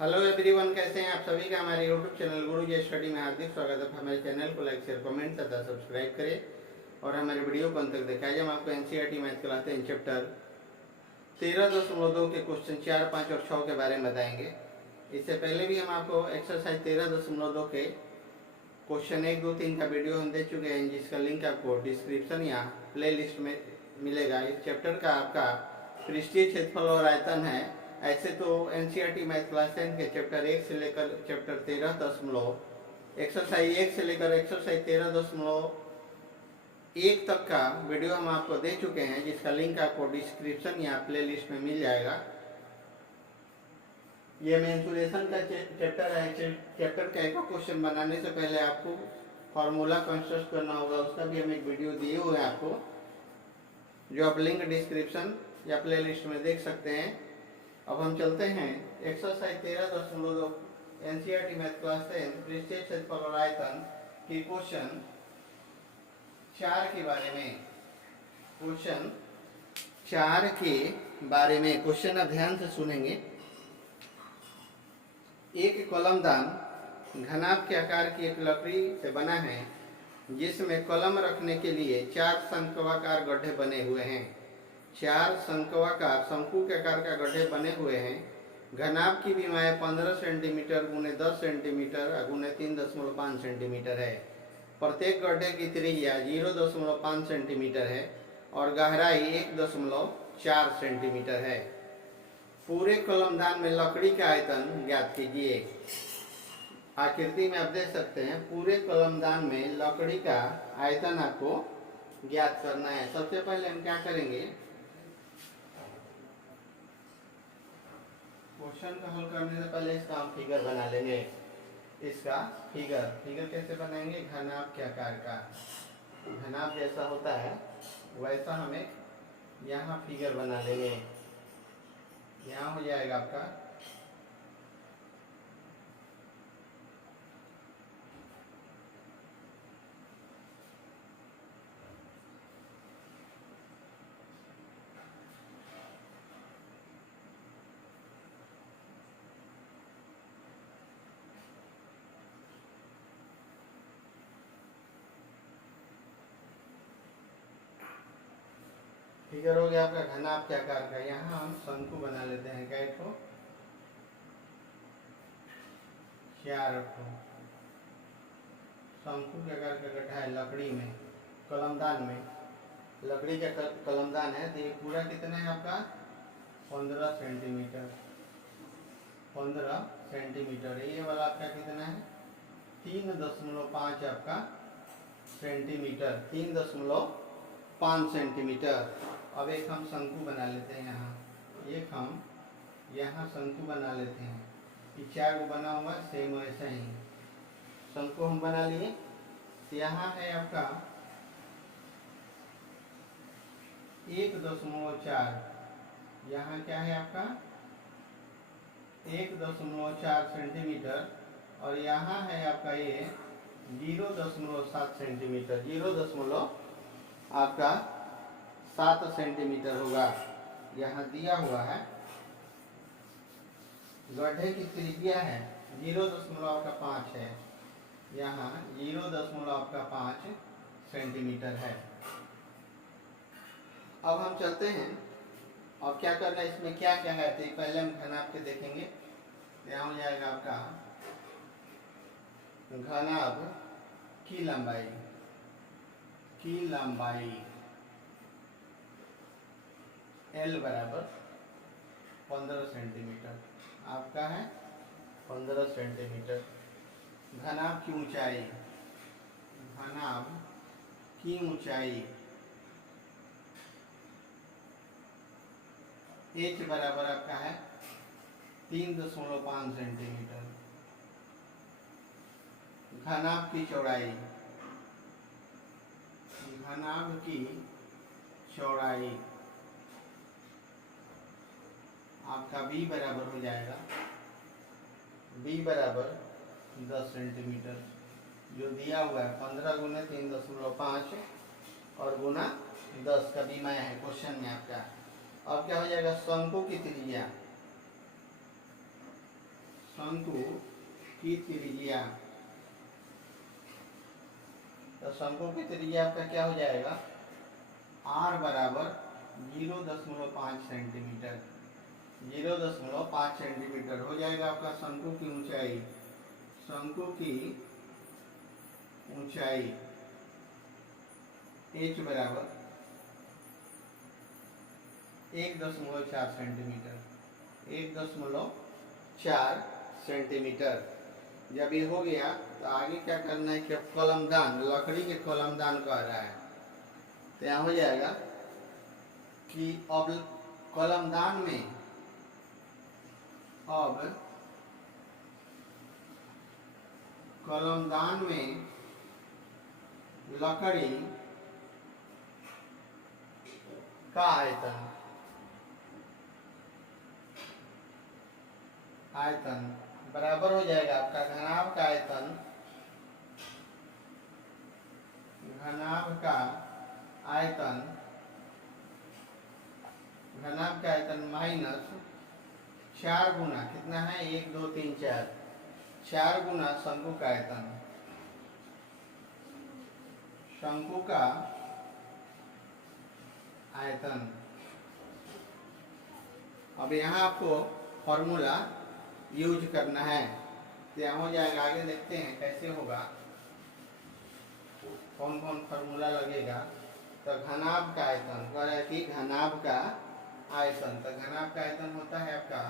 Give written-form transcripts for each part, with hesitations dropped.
Hello everyone, कैसे हैं आप सभी का हमारे यूट्यूब चैनल गुरु जी स्टडी में हार्दिक स्वागत है। हमारे चैनल को लाइक शेयर कमेंट तथा सब्सक्राइब करें और हमारे वीडियो को अंत तक देखें। आज हम आपको एनसीईआरटी मैथ कराते हैं चैप्टर 13.2 के क्वेश्चन 4, 5 और 6 के बारे में बताएंगे। इससे पहले भी हम आपको एक्सरसाइज 13.2 के क्वेश्चन 1, 2, 3 का वीडियो हम दे चुके हैं, जिसका लिंक आपको डिस्क्रिप्शन या प्ले लिस्ट में मिलेगा। इस चैप्टर का आपका पृष्ठीय क्षेत्रफल और आयतन है। ऐसे तो एनसीईआरटी मैथ क्लास 10 के चैप्टर 1 से लेकर चैप्टर 13 एक्सरसाइज 1 से लेकर एक्सरसाइज 13.1 तक का वीडियो हम आपको दे चुके हैं, जिसका लिंक आपको डिस्क्रिप्शन या प्ले लिस्ट में मिल जाएगा। ये मेंसुरेशन का चैप्टर है। चैप्टर का एक क्वेश्चन बनाने से पहले आपको फॉर्मूला कंस्ट्रक्ट करना होगा, उसका भी हम एक वीडियो दिए हुए हैं आपको, जो आप लिंक डिस्क्रिप्शन या प्ले लिस्ट में देख सकते हैं। अब हम चलते हैं एक्सरसाइज 13.2 एनसीईआरटी मैथ क्लास 10 पृष्ठीय क्षेत्रफल और आयतन की क्वेश्चन 4 के बारे में। क्वेश्चन 4 के बारे में क्वेश्चन आप ध्यान से सुनेंगे। एक कलमदान घनाभ के आकार की एक लकड़ी से बना है, जिसमें कलम रखने के लिए 4 शंक्वाकार गड्ढे बने हुए हैं। 4 शंक्वाकार शंकु के आकार का गड्ढे बने हुए हैं। घनाभ की विमाएं 15 सेंटीमीटर गुने 10 सेंटीमीटर गुने 3.5 सेंटीमीटर है। प्रत्येक गड्ढे की त्रिज्या 0.5 सेंटीमीटर है और गहराई 1.4 सेंटीमीटर है। पूरे कलमदान में लकड़ी का आयतन ज्ञात कीजिए। आकृति में आप देख सकते हैं, पूरे कलमदान में लकड़ी का आयतन आपको ज्ञात करना है। सबसे पहले हम क्या करेंगे, क्वेश्चन को हल करने से पहले इसका हम फिगर बना लेंगे। इसका फिगर कैसे बनाएंगे, घनाभ के आकार का, घनाभ जैसा होता है वैसा हमें यहाँ फिगर बना लेंगे। यहाँ हो जाएगा आपका फिगर हो गया आपका घनाभ के आकार का। यहाँ हम शंकु बना लेते हैं। क्या ठो 4 ठो शंकु के आकार का गड्ढा है लकड़ी में, कलमदान में। लकड़ी का कलमदान है, तो ये पूरा कितना है आपका 15 सेंटीमीटर। 15 सेंटीमीटर। ये वाला आपका कितना है 3.5 आपका सेंटीमीटर, 3.5 सेंटीमीटर। अब एक हम शंकु बना लेते हैं। यहाँ शंकु बना लेते हैं। ये 4 को बना हुआ सेम वैसा ही शंकु हम बना लिए। यहाँ है आपका 1.4। यहाँ क्या है आपका 1.4 सेंटीमीटर और यहाँ है आपका ये 0.7 सेंटीमीटर। 0.7 सेंटीमीटर होगा। यहाँ दिया हुआ है गड्ढे की त्रिज्या है 0.5 है। यहाँ 0.5 सेंटीमीटर है। अब हम चलते हैं, अब क्या करना है, इसमें क्या क्या है तो पहले हम घनाभ के देखेंगे। यहाँ हो जाएगा आपका घनाभ की लंबाई L बराबर 15 सेंटीमीटर आपका है 15 सेंटीमीटर। घनाभ की ऊंचाई H बराबर आपका है 3.5 सेंटीमीटर। घनाभ की चौड़ाई आपका B बराबर हो जाएगा, B बराबर 10 सेंटीमीटर। जो दिया हुआ है 15 गुने 3.5 और गुना 10 का बीमा है क्वेश्चन में आपका। अब क्या हो जाएगा, शंकु की त्रिज्या शंकु की त्रिज्या, तो शंकु की त्रिज्या आपका क्या हो जाएगा, r बराबर 0.5 सेंटीमीटर, 0.5 सेंटीमीटर हो जाएगा आपका शंकु की ऊंचाई। शंकु की ऊंचाई h बराबर 1.4 सेंटीमीटर, 1.4 सेंटीमीटर। जब ये हो गया तो आगे क्या करना है कि अब कलमदान, लकड़ी के कलमदान कह रहा है, तो यहाँ हो जाएगा कि अब कलमदान में लकड़ी का आयतन बराबर हो जाएगा आपका घनाभ का आयतन, माइनस 4 गुना कितना है, 1 2 3 4 गुना शंकु का आयतन, शंकु का आयतन। अब यहाँ आपको फॉर्मूला यूज करना है, तो यहाँ हो जाएगा। आगे देखते हैं कैसे होगा, कौन कौन फॉर्मूला लगेगा। तो घनाभ का आयतन कह रहा है कि घनाभ का आयतन, तो घनाभ का आयतन होता है आपका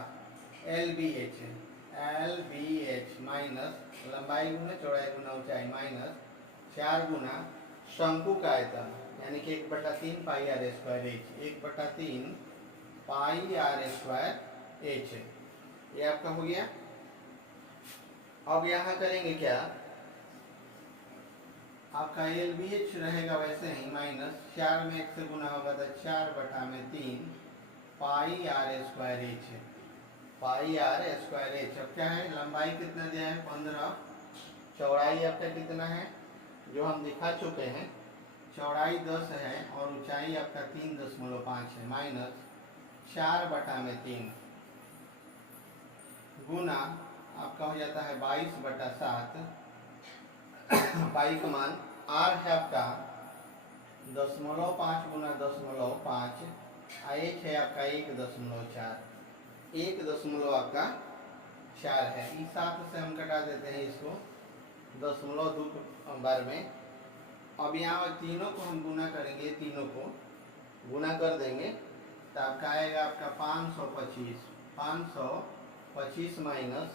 LBH माइनस लंबाई गुना चौड़ाई गुना ऊंचाई माइनस 4 गुना शंकु का आयतन, यानी कि 1/3 पाई r स्क्वायर h, 1/3 पाई r स्क्वायर h, ये आपका हो गया। अब यहाँ करेंगे क्या, आपका LBH रहेगा वैसे ही माइनस 4 में 1 से गुना होगा तो 4/3 पाई r स्क्वायर h, पाई r स्क्वायर h। अब क्या है, लंबाई कितना दिया है 15, चौड़ाई आपका कितना है जो हम दिखा चुके हैं, चौड़ाई 10 है और ऊंचाई आपका 3.5 है, माइनस 4/3 गुना आपका हो जाता है 22/7, पाई का मान r है आपका 0.5 गुना 0.5, h है आपका 1.4 आपका 4 है। इस 7 से हम कटा देते हैं इसको 0.2 बार में। अब यहाँ तीनों को हम गुना करेंगे, तीनों को गुना कर देंगे तो आपका आएगा आपका 525 माइनस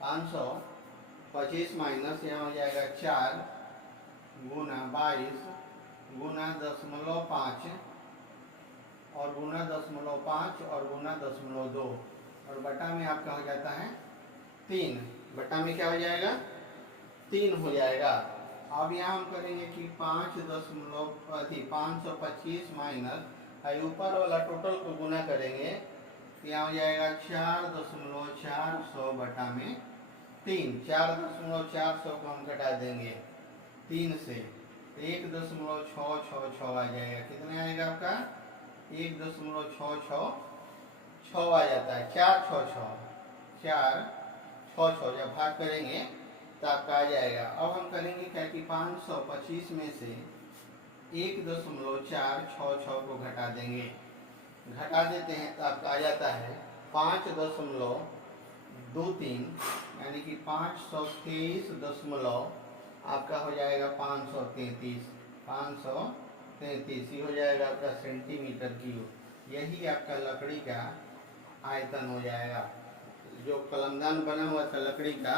525 माइनस यहाँ हो जाएगा 4 गुना 22 गुना 0.5 और गुना 0.5 और गुना 0.2 और बटा में आपका हो जाता है 3, बटा में क्या हो जाएगा 3 हो जाएगा। अब यहाँ हम करेंगे कि 525 माइनस ऊपर वाला टोटल को गुना करेंगे, यहाँ हो जाएगा 4.400 बटा में 3, 4.400 को हम घटा देंगे 3 से 1.666 आ जाएगा। कितना आएगा आपका 1.666 आ जाता है, 466 जब भाग करेंगे तो आपका आ जाएगा। अब हम करेंगे क्या कि 525 में से 1.466 को घटा देंगे, घटा देते हैं तो आपका आ जाता है 5.23, यानी कि 523 आपका हो जाएगा 533 ही हो जाएगा आपका सेंटीमीटर क्यूब। यही आपका लकड़ी का आयतन हो जाएगा, जो कलमदान बना हुआ था लकड़ी का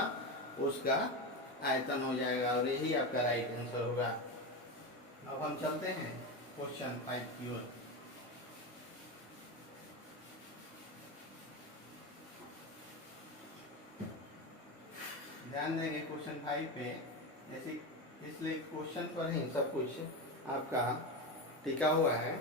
उसका आयतन हो जाएगा और यही आपका राइट आंसर होगा। अब हम चलते हैं क्वेश्चन 5 की ओर। ध्यान देंगे क्वेश्चन 5 पे, ऐसे इसलिए क्वेश्चन पर ही सब कुछ आपका टिका हुआ है।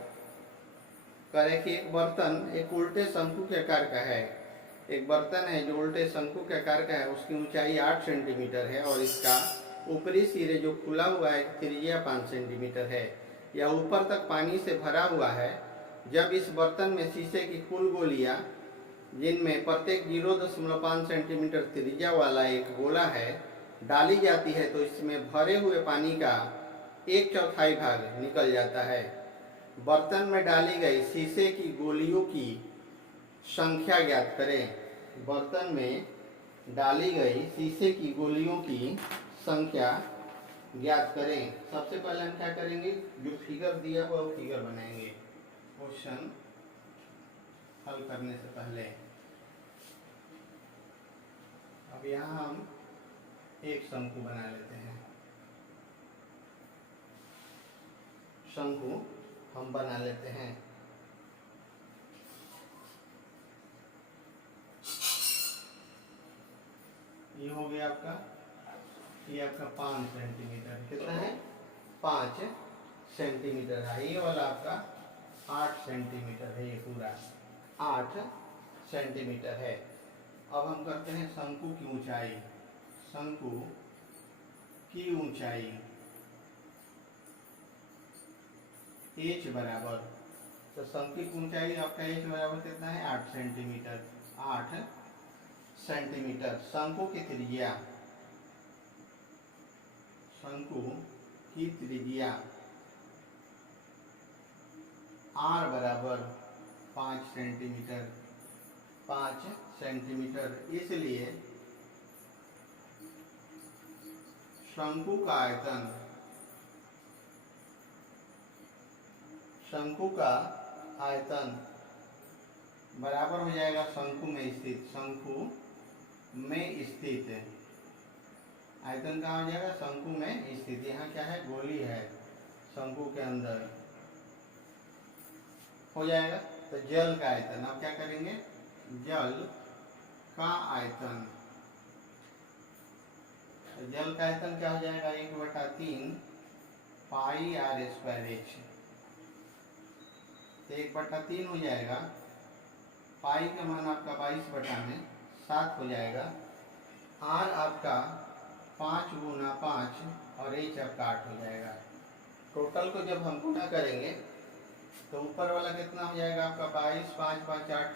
करे कि एक बर्तन एक उल्टे शंकु के आकार का है, एक बर्तन है जो उल्टे शंकु के आकार का है, उसकी ऊंचाई 8 सेंटीमीटर है और इसका ऊपरी सिरे जो खुला हुआ है त्रिज्या 5 सेंटीमीटर है। यह ऊपर तक पानी से भरा हुआ है। जब इस बर्तन में शीशे की कुल गोलियां जिनमें प्रत्येक 0.5 सेंटीमीटर त्रिज्या वाला एक गोला है डाली जाती है, तो इसमें भरे हुए पानी का 1/4 भाग निकल जाता है। बर्तन में डाली गई शीशे की गोलियों की संख्या ज्ञात करें। बर्तन में डाली गई शीशे की गोलियों की संख्या ज्ञात करें। सबसे पहले हम क्या करेंगे, जो फिगर दिया हुआ वो फिगर बनाएंगे क्वेश्चन हल करने से पहले। अब यहाँ हम एक शंकु बना लेते हैं। शंकु हम बना लेते हैं। ये हो गया आपका, ये आपका 5 सेंटीमीटर, कितना है 5 सेंटीमीटर है। ये वाला आपका 8 सेंटीमीटर है, ये पूरा 8 सेंटीमीटर है। अब हम करते हैं शंकु की ऊंचाई। शंकु की ऊंचाई h बराबर, तो शंकु की ऊंचाई आपका h बराबर कितना है 8 सेंटीमीटर। 8 सेंटीमीटर। शंकु की त्रिज्या, शंकु की त्रिज्या r बराबर 5 सेंटीमीटर। 5 सेंटीमीटर, इसलिए शंकु का आयतन, शंकु का आयतन बराबर हो जाएगा शंकु में स्थित, शंकु में स्थित आयतन कहाँ हो जाएगा, शंकु में स्थित। यहाँ क्या है, गोली है शंकु के अंदर हो जाएगा। तो जल का आयतन, अब क्या करेंगे, जल का आयतन, तो जल का आयतन क्या हो जाएगा 1/3 पाई r स्क्वायर h। 1/3 हो जाएगा, पाई का मान आपका 22/7 हो जाएगा। r आपका 5 × 5 और h आपका 8 हो जाएगा। टोटल को जब हम गुना करेंगे तो ऊपर वाला कितना हो जाएगा आपका 22, 5, 5, 8,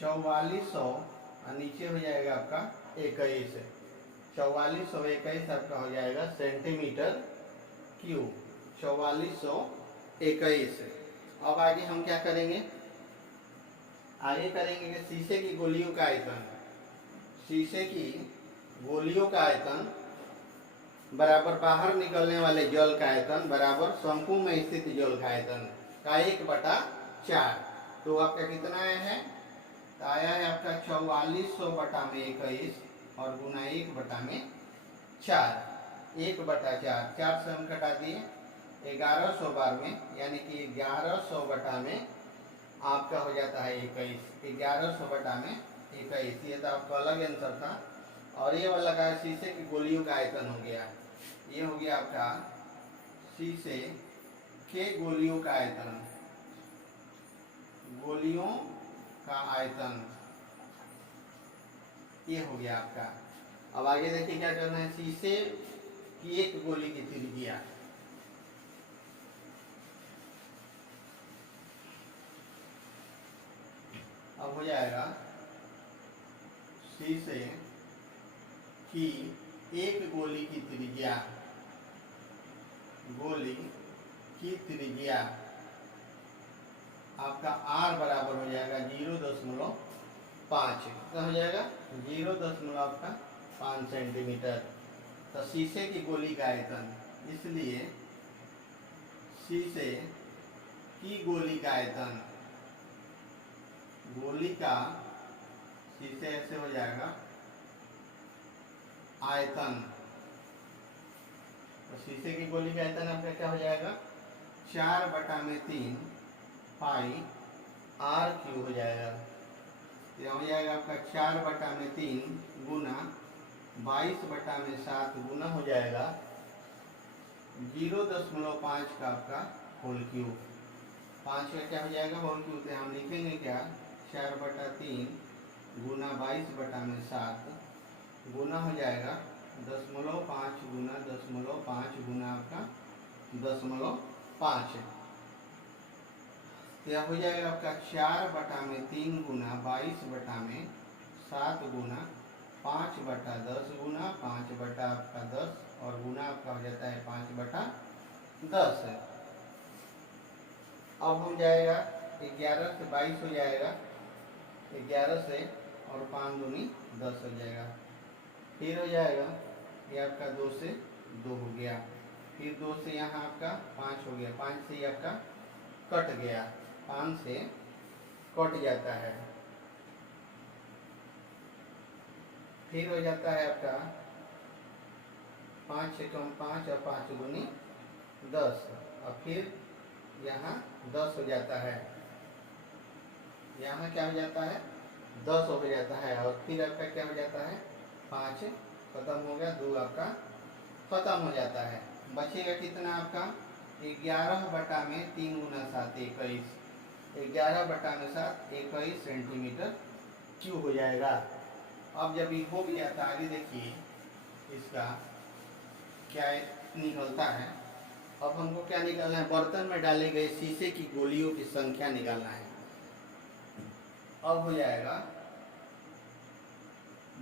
4400 और नीचे हो जाएगा आपका 21। 4421 आपका हो जाएगा सेंटीमीटर क्यूब। 4421। अब आगे हम क्या करेंगे, आगे करेंगे कि शीशे की गोलियों का आयतन, शीशे की गोलियों का आयतन बराबर बाहर निकलने वाले जल का आयतन बराबर शंकु में स्थित जल का आयतन का 1/4। तो आपका कितना आया है, तो आया है आपका 4400/21 और गुना 1/4। 1/4, 4 से हम कटा दिए 1100 बार में, यानी कि 1100 में आपका हो जाता है 21। 1100/21, ये तो आपका अलग आंसर था। और ये वाला का शीशे की गोलियों का आयतन हो गया, ये हो गया आपका शीशे के गोलियों का आयतन, गोलियों का आयतन ये हो गया आपका। अब आगे देखिए क्या करना है, शीशे की एक गोली की त्रिज्या, अब हो जाएगा शीशे की एक गोली की त्रिज्या, गोली की त्रिज्या आपका r बराबर हो जाएगा 0.5, कितना हो जाएगा 0.5 सेंटीमीटर। तो शीशे की गोली का आयतन, इसलिए शीशे की गोली का आयतन, गोली का शीशे ऐसे हो जाएगा आयतन, तो शीशे की गोली का आयतन आपका क्या हो जाएगा 4/3 पाई r³ हो जाएगा। तो हो जाएगा आपका 4/3 गुना 22/7 गुना हो जाएगा 0.5 का आपका होल क्यूब। 5 का क्या हो जाएगा होल क्यूब, तो हम लिखेंगे क्या 4/3 गुना 22/7 गुना हो जाएगा 0.5 गुना 0.5 गुना आपका 0.5। तो यह हो जाएगा आपका 4/3 गुना 22/7 गुना 5/10 गुना 5/10 और गुना आपका हो जाता है 5/10 है। अब हो जाएगा 11 से 22 हो जाएगा, 11 से और 5 दूनी 10 हो जाएगा। फिर हो जाएगा ये आपका 2 से 2 हो गया, फिर 2 से यहाँ आपका 5 हो गया, 5 से ये आपका कट गया, 5 से कट जाता है। फिर हो जाता है आपका 5 से कम 5 और 5 दूनी 10 और फिर यहाँ 10 हो जाता है, यहाँ क्या हो जाता है 10 हो जाता है और फिर आपका क्या हो जाता है 5 खत्म हो गया, 2 आपका खत्म हो जाता है। बचेगा कितना आपका 11/3 गुना 7 21, 11/7 21 सेंटीमीटर क्यूब हो जाएगा। अब जब ये हो गया तो आगे देखिए इसका क्या निकलता है। अब हमको क्या निकालना है, बर्तन में डाले गए शीशे की गोलियों की संख्या निकालना है। अब हो जाएगा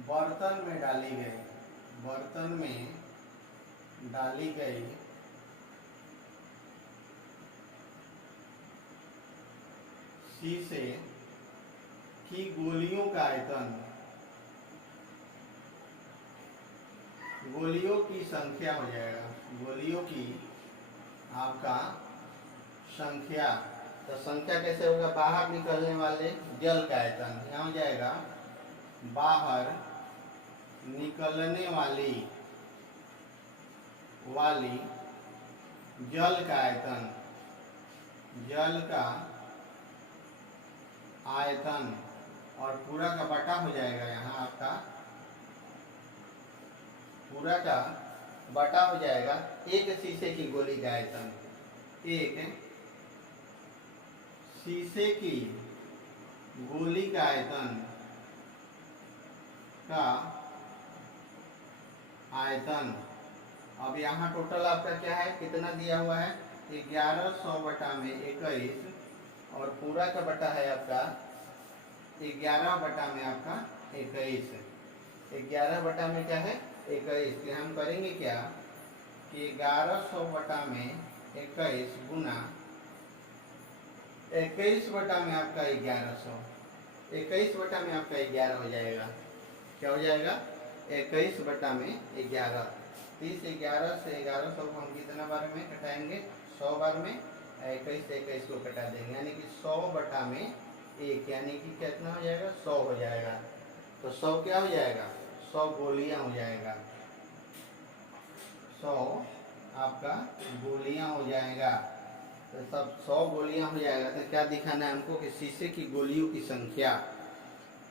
बर्तन में डाली गई शीशे की गोलियों का आयतन, गोलियों की संख्या हो जाएगा, गोलियों की आपका संख्या। तो संख्या कैसे होगा, बाहर निकलने वाले जल का आयतन, यहाँ हो जाएगा बाहर निकलने वाली जल का आयतन, जल का आयतन और पूरा का बटा हो जाएगा, यहाँ आपका पूरा का बटा हो जाएगा एक शीशे की गोली का आयतन, एक शीशे की गोली का आयतन अब यहाँ टोटल आपका क्या है, कितना दिया हुआ है 1100/21 और पूरा का बटा है आपका 11/21, 11 क्या है 21। तो हम करेंगे क्या कि 1100/21 गुना 21/आपका 1100, 21/आपका 11 हो जाएगा। क्या हो जाएगा 21/11। 30 11 से 1100 को हम कितना बार में कटाएंगे 100 बार में, 21 से 21 को कटा देंगे, यानी कि 100/1 यानी कि कितना हो जाएगा 100 हो जाएगा। तो 100 क्या हो जाएगा 100 गोलियां हो जाएगा, 100 आपका गोलियां हो जाएगा। तो सब 100 गोलियां हो जाएगा। तो क्या दिखाना है हमको कि शीशे की गोलियों की संख्या,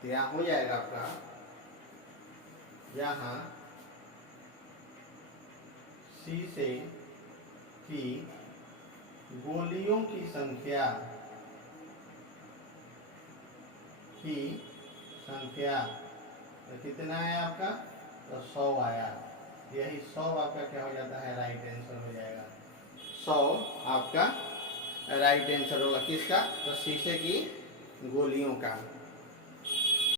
तो यहाँ हो जाएगा आपका, यहाँ शीशे की गोलियों की संख्या तो कितना है आपका, तो 100 आया। यही 100 आपका क्या हो जाता है राइट आंसर हो जाएगा, 100 आपका राइट आंसर होगा किसका, तो शीशे की गोलियों का।